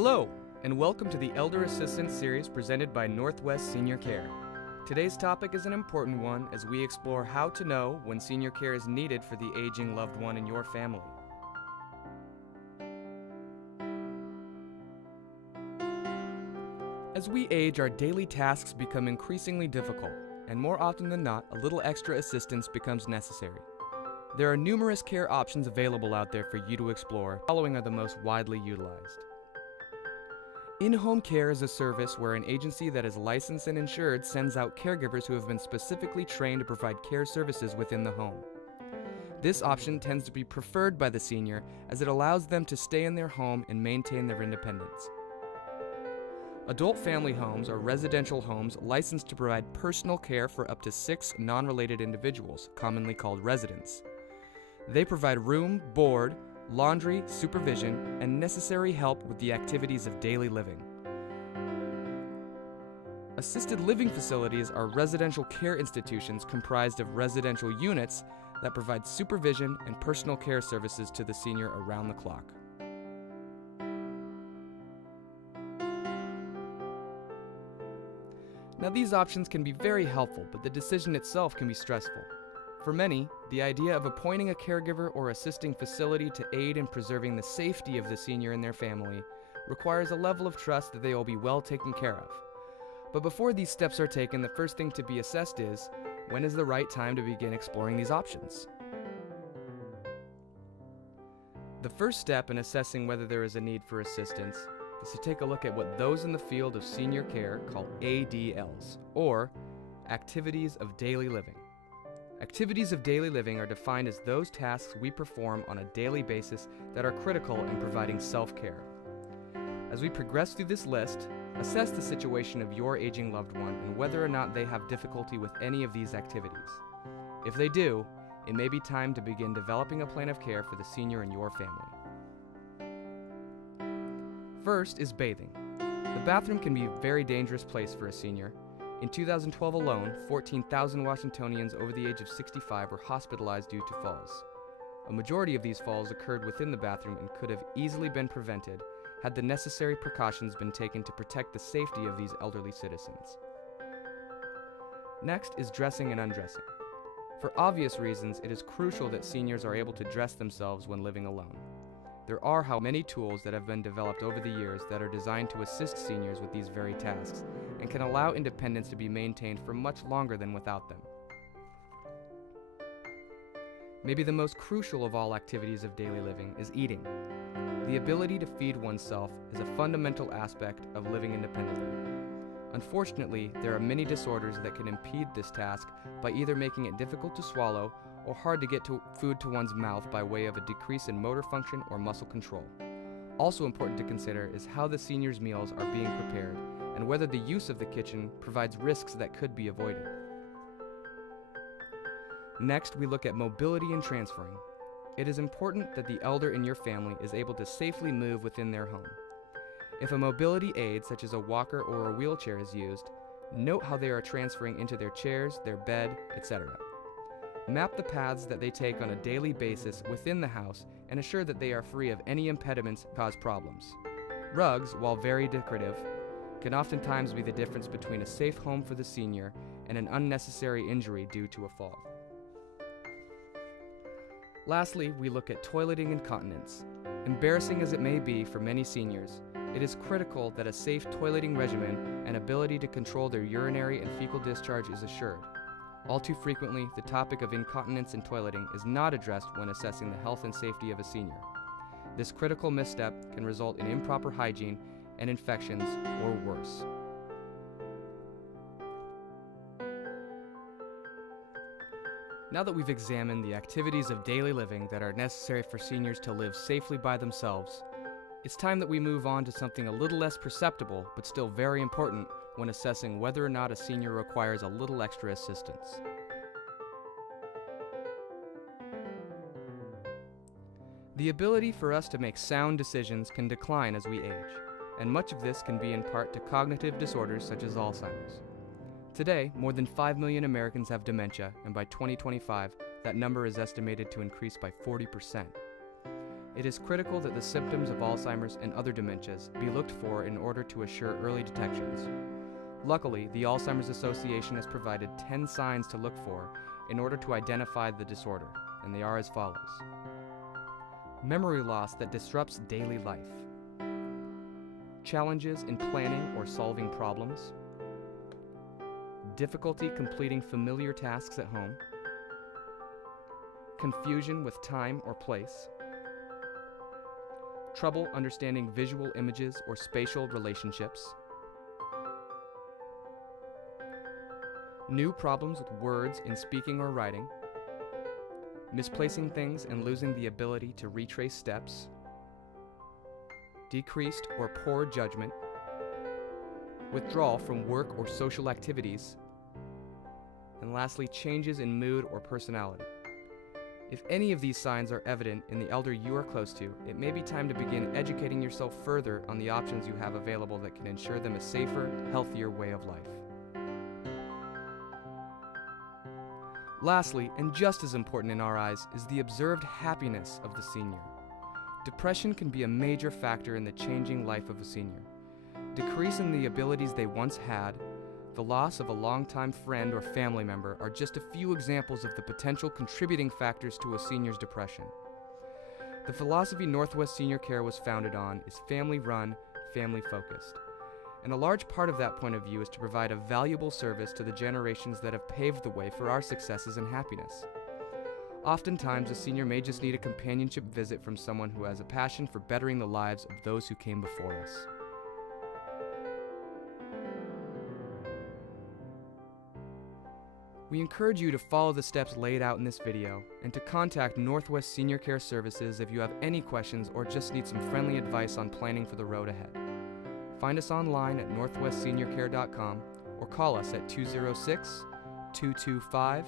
Hello, and welcome to the Elder Assistance Series presented by Northwest Senior Care. Today's topic is an important one as we explore how to know when senior care is needed for the aging loved one in your family. As we age, our daily tasks become increasingly difficult, and more often than not, a little extra assistance becomes necessary. There are numerous care options available out there for you to explore. The following are the most widely utilized. In-home care is a service where an agency that is licensed and insured sends out caregivers who have been specifically trained to provide care services within the home. This option tends to be preferred by the senior as it allows them to stay in their home and maintain their independence. Adult family homes are residential homes licensed to provide personal care for up to 6 non-related individuals, commonly called residents. They provide room, board, laundry, supervision, and necessary help with the activities of daily living. Assisted living facilities are residential care institutions comprised of residential units that provide supervision and personal care services to the senior around the clock. Now, these options can be very helpful, but the decision itself can be stressful. For many, the idea of appointing a caregiver or assisting facility to aid in preserving the safety of the senior and their family requires a level of trust that they will be well taken care of. But before these steps are taken, the first thing to be assessed is, when is the right time to begin exploring these options? The first step in assessing whether there is a need for assistance is to take a look at what those in the field of senior care call ADLs, or Activities of Daily Living. Activities of daily living are defined as those tasks we perform on a daily basis that are critical in providing self-care. As we progress through this list, assess the situation of your aging loved one and whether or not they have difficulty with any of these activities. If they do, it may be time to begin developing a plan of care for the senior in your family. First is bathing. The bathroom can be a very dangerous place for a senior. In 2012 alone, 14,000 Washingtonians over the age of 65 were hospitalized due to falls. A majority of these falls occurred within the bathroom and could have easily been prevented had the necessary precautions been taken to protect the safety of these elderly citizens. Next is dressing and undressing. For obvious reasons, it is crucial that seniors are able to dress themselves when living alone. There are many tools that have been developed over the years that are designed to assist seniors with these very tasks and can allow independence to be maintained for much longer than without them. Maybe the most crucial of all activities of daily living is eating. The ability to feed oneself is a fundamental aspect of living independently. Unfortunately, there are many disorders that can impede this task by either making it difficult to swallow or hard to get food to one's mouth by way of a decrease in motor function or muscle control. Also important to consider is how the senior's meals are being prepared and whether the use of the kitchen provides risks that could be avoided. Next, we look at mobility and transferring. It is important that the elder in your family is able to safely move within their home. If a mobility aid, such as a walker or a wheelchair, is used, note how they are transferring into their chairs, their bed, etc. Map the paths that they take on a daily basis within the house and assure that they are free of any impediments that cause problems. Rugs, while very decorative, can oftentimes be the difference between a safe home for the senior and an unnecessary injury due to a fall. Lastly, we look at toileting and continence. Embarrassing as it may be for many seniors, it is critical that a safe toileting regimen and ability to control their urinary and fecal discharge is assured. All too frequently, the topic of incontinence and toileting is not addressed when assessing the health and safety of a senior. This critical misstep can result in improper hygiene and infections, or worse. Now that we've examined the activities of daily living that are necessary for seniors to live safely by themselves, it's time that we move on to something a little less perceptible, but still very important when assessing whether or not a senior requires a little extra assistance. The ability for us to make sound decisions can decline as we age, and much of this can be in part to cognitive disorders such as Alzheimer's. Today, more than 5 million Americans have dementia, and by 2025, that number is estimated to increase by 40%. It is critical that the symptoms of Alzheimer's and other dementias be looked for in order to assure early detections. Luckily, the Alzheimer's Association has provided 10 signs to look for in order to identify the disorder, and they are as follows. Memory loss that disrupts daily life. Challenges in planning or solving problems. Difficulty completing familiar tasks at home. Confusion with time or place. Trouble understanding visual images or spatial relationships. New problems with words in speaking or writing. Misplacing things and losing the ability to retrace steps. Decreased or poor judgment. Withdrawal from work or social activities. And lastly, changes in mood or personality. If any of these signs are evident in the elder you are close to, it may be time to begin educating yourself further on the options you have available that can ensure them a safer, healthier way of life. Lastly, and just as important in our eyes, is the observed happiness of the senior. Depression can be a major factor in the changing life of a senior. Decrease in the abilities they once had, the loss of a longtime friend or family member are just a few examples of the potential contributing factors to a senior's depression. The philosophy Northwest Senior Care was founded on is family-run, family-focused. And a large part of that point of view is to provide a valuable service to the generations that have paved the way for our successes and happiness. Oftentimes, a senior may just need a companionship visit from someone who has a passion for bettering the lives of those who came before us. We encourage you to follow the steps laid out in this video and to contact Northwest Senior Care Services if you have any questions or just need some friendly advice on planning for the road ahead. Find us online at northwestseniorcare.com or call us at 206-225-9373.